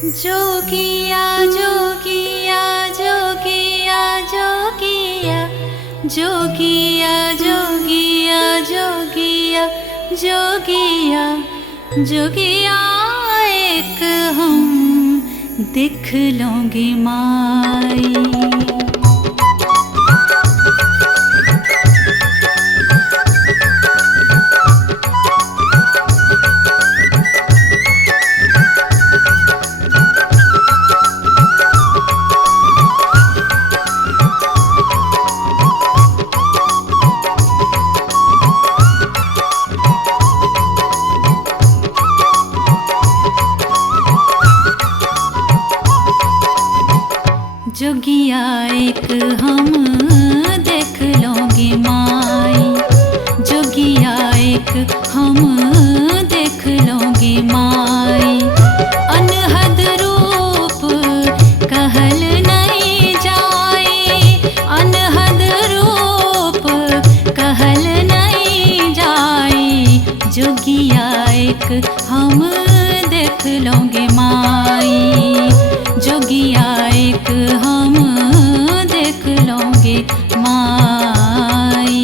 जोगिया जोगिया जोगिया जोगिया जोगिया जोगिया जोगिया जोगिया जोगिया एक हम दिख लोगे माई। जोगिया एक हम देख लोगे माई, जोगिया एक हम देख लोगे माई। अनहद रूप कहल नहीं जाए, अनहद रूप कहल नहीं जाए। जोगिया एक हम देख लोगे माई, जोगिया एक हम देख लोगे माई।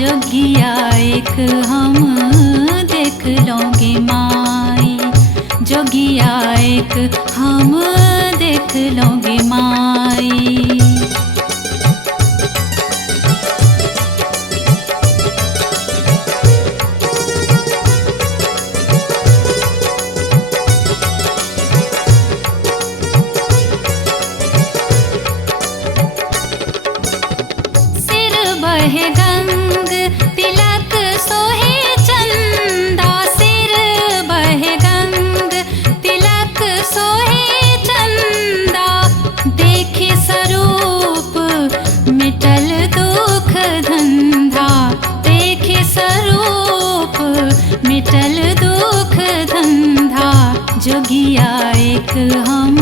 जोगिया एक हम देख लोगे माई, जोगिया एक हम देख लोगे माई। सिर बहे गंग तिलक सोहे चंदा, सिर बहे गंग तिलक सोहे चंदा। देखे स्वरूप मिटल दुख धंधा, देखे स्वरूप मिटल दुख धंधा। जोगिया एक हम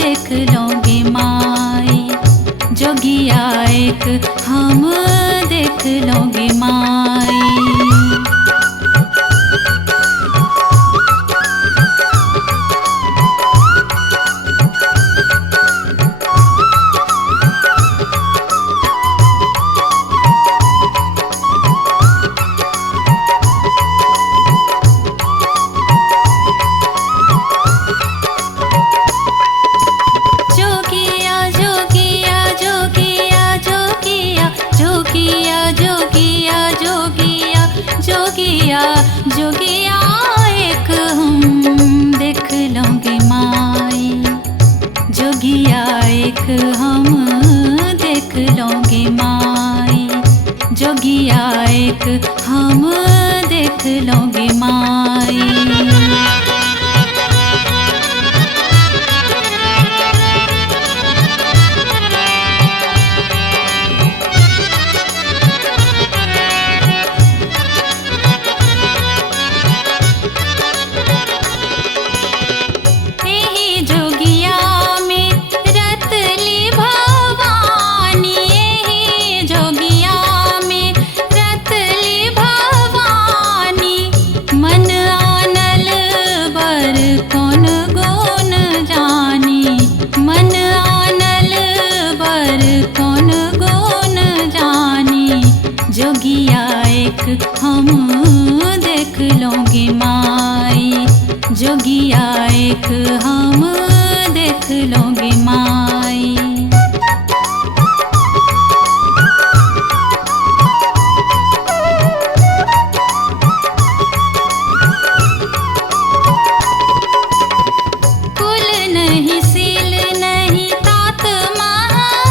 देख लोगे माई, जोगिया एक हम देख लोगे माई। जोगिया जोगिया एक हम देख लोगे माई, जोगिया एक हम देख लोगे माई, जोगिया एक हम देख लोगे माई। जोगिया एक हम देख लोगे माई, जोगिया एक हम देख लोगे माई। कुल नहीं सील नहीं तात महा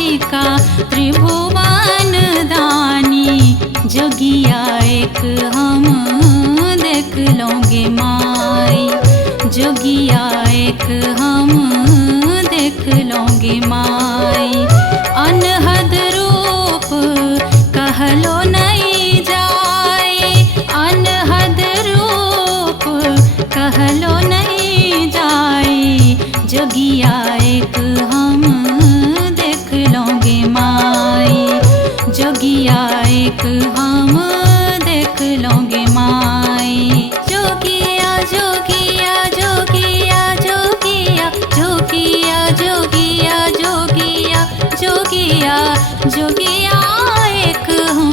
छिका त्रिभुवन दानी, जोगिया एक हम देख लोगे माई, जोगिया एक हम देख लोगे माई। अनहद रूप कहलो नहीं जाए, अनहद रूप कहलो नहीं जाए, जोगिया एक हम देख लोगे माई, जोगिया एक हम देख लोगे माई। जोगिया जोगिया जोगिया जोगिया जोगिया जोगिया जोगिया जोगिया जोगिया एक हम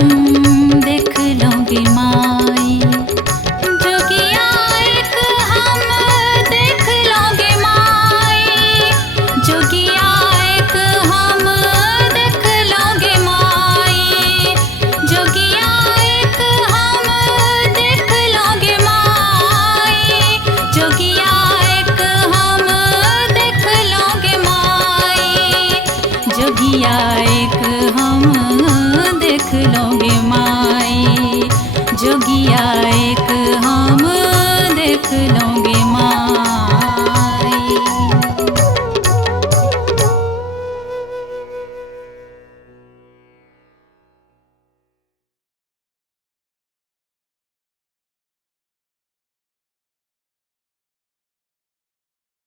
देख लोगे माई, जोगिया एक हम देख लोगे माई, जोगिया एक हम देख लोगे माई, जोगिया एक हम देख लोगे माई, जोगिया एक हम देख लोगे माई, जोगिया एक